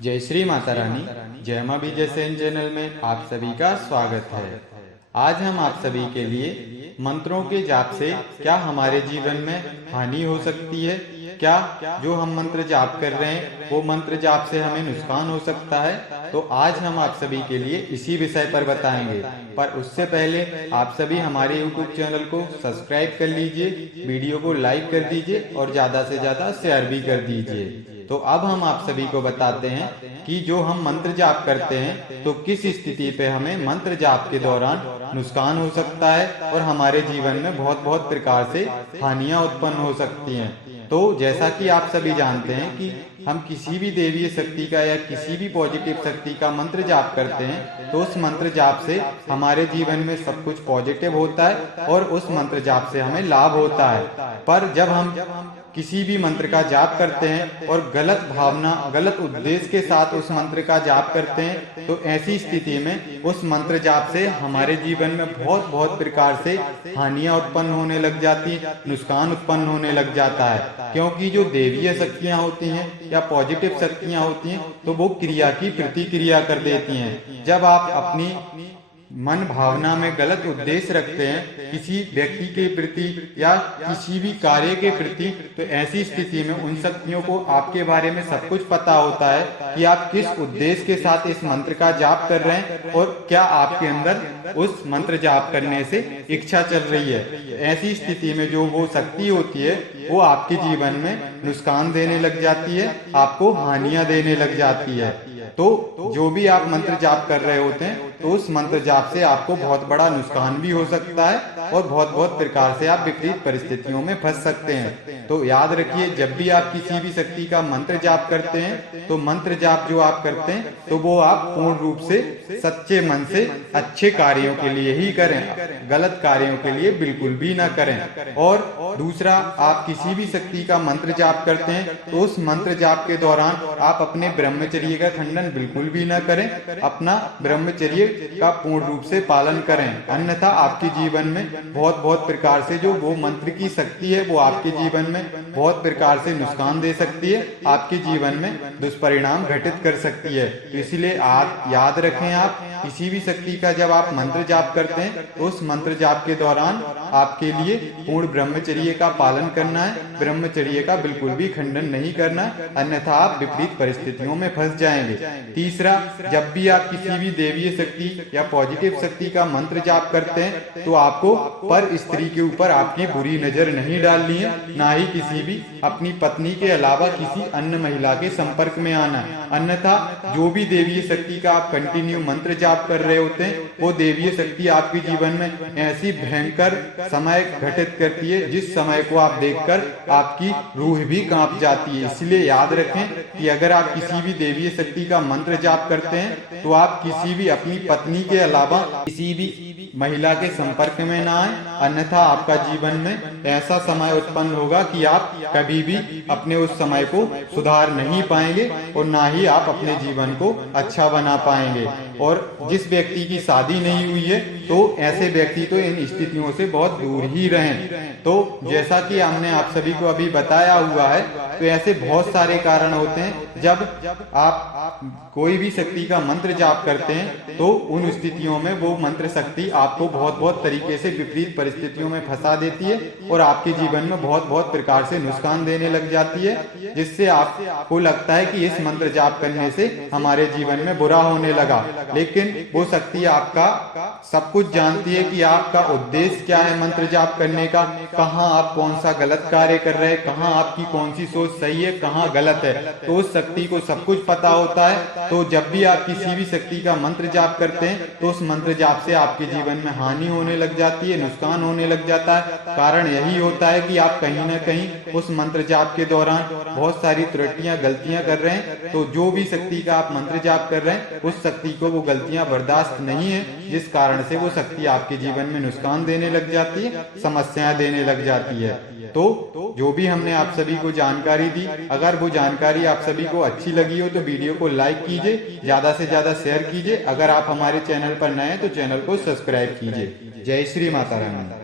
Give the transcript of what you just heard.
जय श्री माता रानी। जय मां विजय सेन चैनल में आप सभी का स्वागत है। आज हम आप सभी के लिए मंत्रों के जाप से क्या हमारे जीवन में हानि हो सकती है, क्या जो हम मंत्र जाप कर रहे हैं वो मंत्र जाप से हमें नुकसान हो सकता है, तो आज हम आप सभी के लिए इसी विषय पर बताएंगे। पर उससे पहले आप सभी हमारे YouTube चैनल को सब्सक्राइब कर लीजिए, वीडियो को लाइक कर दीजिए और ज़्यादा से ज़्यादा शेयर भी कर दीजिए। तो अब हम आप सभी को बताते हैं कि जो हम मंत्र जाप करते हैं तो किस स्थिति पे हमें मंत्र जाप के दौरान नुकसान हो सकता है और हमारे जीवन में बहुत बहुत प्रकार से हानियां उत्पन्न हो सकती हैं। तो जैसा कि आप सभी जानते हैं कि हम किसी भी देवीय शक्ति का या किसी भी पॉजिटिव शक्ति का मंत्र जाप करते हैं तो उस मंत्र जाप से हमारे जीवन में सब कुछ पॉजिटिव होता है और उस मंत्र जाप से हमें लाभ होता है। पर जब हम किसी भी मंत्र का जाप करते हैं और गलत भावना गलत उद्देश्य के साथ उस मंत्र का जाप करते हैं तो ऐसी स्थिति में उस मंत्र जाप से हमारे जीवन में बहुत बहुत प्रकार से हानियां उत्पन्न होने लग जाती हैं, नुकसान उत्पन्न होने लग जाता है। क्योंकि जो देवीय शक्तियां होती हैं या पॉजिटिव शक्तियां होती हैं तो वो क्रिया की प्रतिक्रिया कर देती हैं। जब आप अपनी मन भावना में गलत उद्देश्य रखते हैं किसी व्यक्ति के प्रति या किसी भी कार्य के प्रति, तो ऐसी स्थिति में उन शक्तियों को आपके बारे में सब कुछ पता होता है कि आप किस उद्देश्य के साथ इस मंत्र का जाप कर रहे हैं और क्या आपके अंदर उस मंत्र जाप करने से इच्छा चल रही है। ऐसी स्थिति में जो वो शक्ति होती है वो आपके जीवन में नुकसान देने लग जाती है, आपको हानियां देने लग जाती है। तो जो भी आप मंत्र जाप कर रहे होते हैं तो उस मंत्र जाप से आपको बहुत बड़ा नुकसान भी हो सकता है और बहुत बहुत प्रकार से आप विपरीत परिस्थितियों में फंस सकते हैं। तो याद रखिए, जब भी आप किसी भी शक्ति का मंत्र जाप करते हैं तो मंत्र जाप जो आप करते हैं तो वो आप पूर्ण रूप से सच्चे मन से अच्छे कार्यों के लिए ही करें, गलत कार्यों के लिए बिल्कुल भी ना करें। और दूसरा, आप किसी भी शक्ति का मंत्र जाप करते हैं तो उस मंत्र जाप के दौरान आप अपने ब्रह्मचर्य का खंडन बिल्कुल भी ना करें, अपना ब्रह्मचर्य का पूर्ण रूप से पालन करें। अन्यथा आपके जीवन में बहुत बहुत प्रकार से जो वो मंत्र की शक्ति है वो आपके जीवन में बहुत प्रकार से नुकसान दे सकती है, आपके जीवन में दुष्परिणाम घटित कर सकती है। तो इसलिए आप याद रखें, आप किसी भी शक्ति का जब आप मंत्र जाप करते हैं तो उस मंत्र जाप के दौरान आपके लिए पूर्ण ब्रह्मचर्य का पालन करना है, ब्रह्मचर्य का बिल्कुल भी खंडन नहीं करना, अन्यथा आप विपरीत परिस्थितियों में फंस जाएंगे। तीसरा, जब भी आप किसी भी देवीय शक्ति या पॉजिटिव शक्ति का मंत्र जाप करते हैं तो आपको पर स्त्री के ऊपर आपकी बुरी नजर नहीं डालनी है, ना ही किसी भी अपनी पत्नी के अलावा किसी अन्य महिला के संपर्क में आना। अन्यथा जो भी देवीय शक्ति का आप कंटिन्यू मंत्र जाप कर रहे होते हैं वो देवीय शक्ति आपके जीवन में ऐसी भयंकर समय घटित करती है जिस समय को आप देखकर आपकी रूह भी कांप जाती है। इसलिए याद रखें कि अगर आप किसी भी देवीय शक्ति का मंत्र जाप करते हैं तो आप किसी भी अपनी पत्नी के अलावा किसी भी महिला के संपर्क में ना आए, अन्यथा आपका जीवन में ऐसा समय उत्पन्न होगा कि आप कभी भी अपने उस समय को सुधार नहीं पाएंगे और ना ही आप अपने जीवन को अच्छा बना पाएंगे। और जिस व्यक्ति की शादी नहीं हुई है तो ऐसे व्यक्ति तो इन स्थितियों से बहुत दूर ही रहें। तो जैसा कि हमने आप सभी को अभी बताया हुआ है, तो ऐसे बहुत सारे कारण होते हैं जब आप कोई भी शक्ति का मंत्र जाप करते हैं तो उन स्थितियों में वो मंत्र शक्ति आपको बहुत बहुत तरीके से विपरीत परिस्थितियों में फंसा देती है और आपके जीवन में बहुत बहुत प्रकार से नुकसान देने लग जाती है, जिससे आपको लगता है कि इस मंत्र जाप करने से हमारे जीवन में बुरा होने लगा। लेकिन वो शक्ति आपका सब कुछ जानती है कि आपका उद्देश्य क्या है मंत्र जाप करने का, कहाँ आप कौन सा गलत कार्य कर रहे हैं, कहाँ आपकी कौन सी सोच सही है, कहाँ गलत है। तो उस शक्ति को सब कुछ पता होता है। तो जब भी आप किसी भी शक्ति का मंत्र जाप करते हैं तो उस मंत्र जाप से आपके जीवन में हानि होने लग जाती है, नुकसान होने लग जाता है। कारण यही होता है कि आप कहीं ना कहीं उस मंत्र जाप के दौरान बहुत सारी त्रुटियां गलतियां कर रहे हैं। तो जो भी शक्ति का आप मंत्र जाप कर रहे हैं उस शक्ति को वो गलतियां बर्दाश्त नहीं है, जिस कारण से वो शक्ति आपके जीवन में नुकसान देने लग जाती है, समस्याएं देने लग जाती है। तो जो भी हमने आप सभी को जानकारी दी, अगर वो जानकारी आप सभी को अच्छी लगी हो तो वीडियो को लाइक कीजिए, ज्यादा से ज्यादा शेयर कीजिए। अगर आप हमारे चैनल पर नए हैं तो चैनल को सब्सक्राइब कीजिए। जय श्री माता रानी।